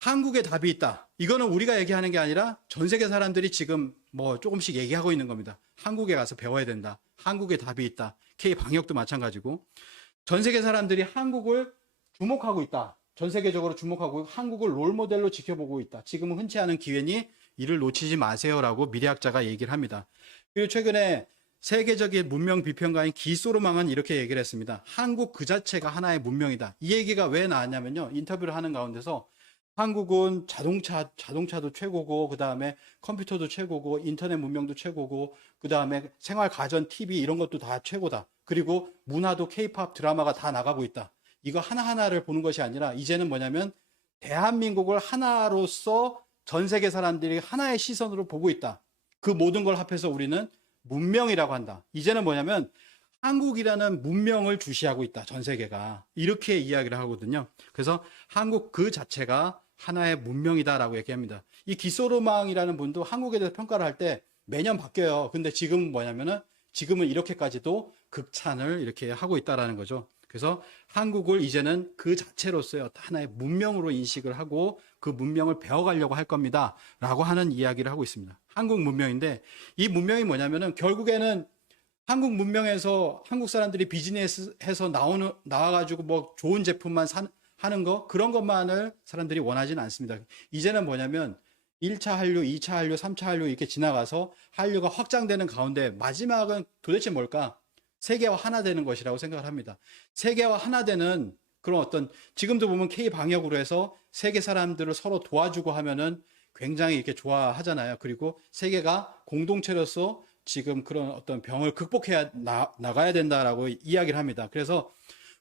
한국에 답이 있다. 이거는 우리가 얘기하는 게 아니라 전 세계 사람들이 지금 뭐 조금씩 얘기하고 있는 겁니다. 한국에 가서 배워야 된다. 한국에 답이 있다. K 방역도 마찬가지고 전 세계 사람들이 한국을 주목하고 있다. 전 세계적으로 주목하고 한국을 롤모델로 지켜보고 있다. 지금은 흔치 않은 기회니 이를 놓치지 마세요라고 미래학자가 얘기를 합니다. 그리고 최근에 세계적인 문명 비평가인 기소르망은 이렇게 얘기를 했습니다. 한국 그 자체가 하나의 문명이다. 이 얘기가 왜 나왔냐면요. 인터뷰를 하는 가운데서 한국은 자동차도 최고고, 그 다음에 컴퓨터도 최고고, 인터넷 문명도 최고고, 그 다음에 생활, 가전, TV 이런 것도 다 최고다. 그리고 문화도 케이팝 드라마가 다 나가고 있다. 이거 하나하나를 보는 것이 아니라 이제는 뭐냐면 대한민국을 하나로서 전 세계 사람들이 하나의 시선으로 보고 있다. 그 모든 걸 합해서 우리는 문명이라고 한다. 이제는 뭐냐면 한국이라는 문명을 주시하고 있다. 전 세계가. 이렇게 이야기를 하거든요. 그래서 한국 그 자체가 하나의 문명이다라고 얘기합니다. 이 기소로망이라는 분도 한국에 대해서 평가를 할 때 매년 바뀌어요. 근데 지금 뭐냐면은 지금은 이렇게까지도 극찬을 이렇게 하고 있다라는 거죠. 그래서 한국을 이제는 그 자체로서의 하나의 문명으로 인식을 하고 그 문명을 배워가려고 할 겁니다. 라고 하는 이야기를 하고 있습니다. 한국 문명인데 이 문명이 뭐냐면은 결국에는 한국 문명에서 한국 사람들이 비즈니스해서 나와가지고 뭐 좋은 제품만 하는 거 그런 것만을 사람들이 원하지는 않습니다. 이제는 뭐냐면 1차 한류, 2차 한류, 3차 한류 이렇게 지나가서 한류가 확장되는 가운데 마지막은 도대체 뭘까? 세계와 하나 되는 것이라고 생각을 합니다. 세계와 하나 되는 그런 어떤 지금도 보면 K 방역으로 해서 세계 사람들을 서로 도와주고 하면은 굉장히 이렇게 좋아하잖아요. 그리고 세계가 공동체로서 지금 그런 어떤 병을 극복해야 나가야 된다라고 이야기를 합니다. 그래서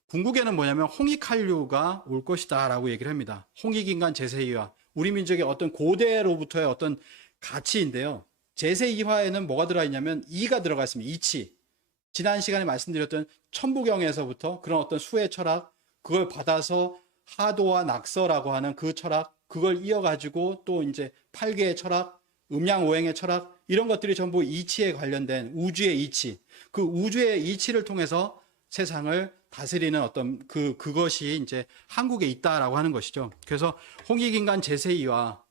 궁극에는 뭐냐면 홍익한류가 올 것이다라고 얘기를 합니다. 홍익인간 제세이화 우리 민족의 어떤 고대로부터의 어떤 가치인데요. 제세이화에는 뭐가 들어가 있냐면 이가 들어가 있습니다. 이치. 지난 시간에 말씀드렸던 천부경에서부터 그런 어떤 수의 철학 그걸 받아서 하도와 낙서라고 하는 그 철학 그걸 이어가지고 또 이제 팔계의 철학 음양오행의 철학 이런 것들이 전부 이치에 관련된 우주의 이치 그 우주의 이치를 통해서 세상을 다스리는 어떤 그것이 이제 한국에 있다라고 하는 것이죠. 그래서 홍익인간 제세이와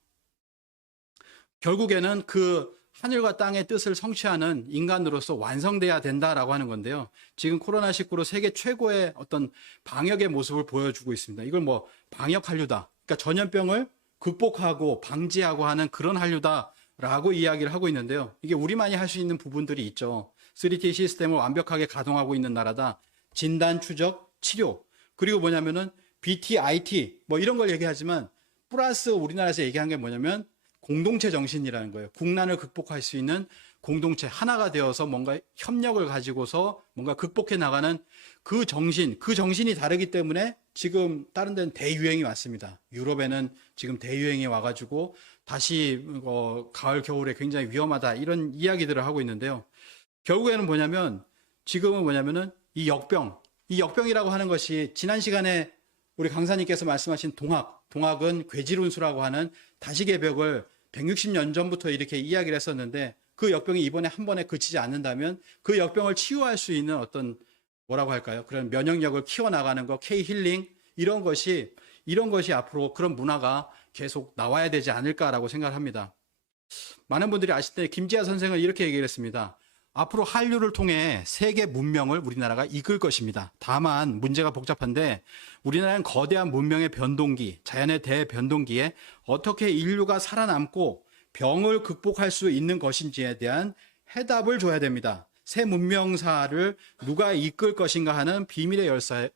결국에는 그 하늘과 땅의 뜻을 성취하는 인간으로서 완성돼야 된다라고 하는 건데요. 지금 코로나19로 세계 최고의 어떤 방역의 모습을 보여주고 있습니다. 이걸 뭐 방역 한류다. 그러니까 전염병을 극복하고 방지하고 하는 그런 한류다라고 이야기를 하고 있는데요. 이게 우리만이 할 수 있는 부분들이 있죠. 3T 시스템을 완벽하게 가동하고 있는 나라다. 진단, 추적, 치료. 그리고 뭐냐면은 BT, IT 뭐 이런 걸 얘기하지만 플러스 우리나라에서 얘기한 게 뭐냐면 공동체 정신이라는 거예요. 국난을 극복할 수 있는 공동체 하나가 되어서 뭔가 협력을 가지고서 뭔가 극복해 나가는 그 정신이 다르기 때문에 지금 다른 데는 대유행이 왔습니다. 유럽에는 지금 대유행이 와가지고 다시 가을 겨울에 굉장히 위험하다 이런 이야기들을 하고 있는데요. 결국에는 뭐냐면 지금은 뭐냐면은 이 역병이라고 하는 것이 지난 시간에 우리 강사님께서 말씀하신 동학은 괴질운수라고 하는 다시개 벽을 160년 전부터 이렇게 이야기를 했었는데 그 역병이 이번에 한 번에 그치지 않는다면 그 역병을 치유할 수 있는 어떤 뭐라고 할까요? 그런 면역력을 키워나가는 거, K-힐링 이런 것이 앞으로 그런 문화가 계속 나와야 되지 않을까라고 생각합니다. 많은 분들이 아실 때 김지아 선생은 이렇게 얘기를 했습니다. 앞으로 한류를 통해 세계 문명을 우리나라가 이끌 것입니다. 다만 문제가 복잡한데 우리나라는 거대한 문명의 변동기, 자연의 대변동기에 어떻게 인류가 살아남고 병을 극복할 수 있는 것인지에 대한 해답을 줘야 됩니다. 새 문명사를 누가 이끌 것인가 하는 비밀의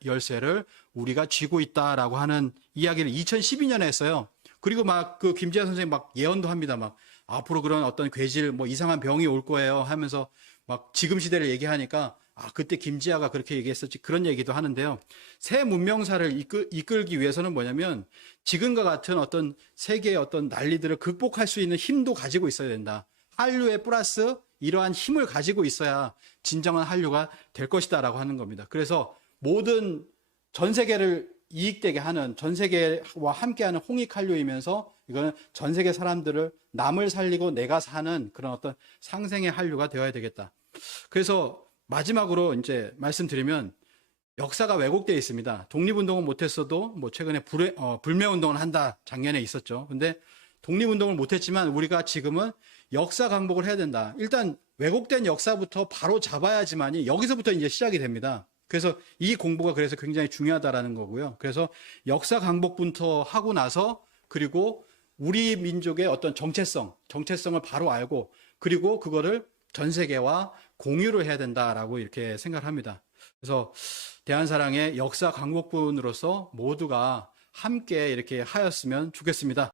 열쇠를 우리가 쥐고 있다라고 하는 이야기를 2012년에 했어요. 그리고 막 그 김지아 선생님 막 예언도 합니다. 막 앞으로 그런 어떤 괴질 뭐 이상한 병이 올 거예요 하면서 막 지금 시대를 얘기하니까 그때 김지아가 그렇게 얘기했었지 그런 얘기도 하는데요. 새 문명사를 이끌기 위해서는 뭐냐면 지금과 같은 어떤 세계의 어떤 난리들을 극복할 수 있는 힘도 가지고 있어야 된다. 한류에 플러스 이러한 힘을 가지고 있어야 진정한 한류가 될 것이다라고 하는 겁니다. 그래서 모든 전 세계를 이익되게 하는 전 세계와 함께하는 홍익 한류이면서 이거는 전 세계 사람들을 남을 살리고 내가 사는 그런 어떤 상생의 한류가 되어야 되겠다. 그래서 마지막으로 이제 말씀드리면 역사가 왜곡되어 있습니다. 독립운동은 못했어도 뭐 최근에 불매운동을 한다 작년에 있었죠. 근데 독립운동을 못했지만 우리가 지금은 역사 강복을 해야 된다. 일단 왜곡된 역사부터 바로 잡아야지만이 여기서부터 이제 시작이 됩니다. 그래서 이 공부가 그래서 굉장히 중요하다라는 거고요. 그래서 역사 강복부터 하고 나서 그리고 우리 민족의 어떤 정체성을 바로 알고 그리고 그거를 전 세계와 공유를 해야 된다라고 이렇게 생각을 합니다. 그래서 대한사랑의 역사 강복군으로서 모두가 함께 이렇게 하였으면 좋겠습니다.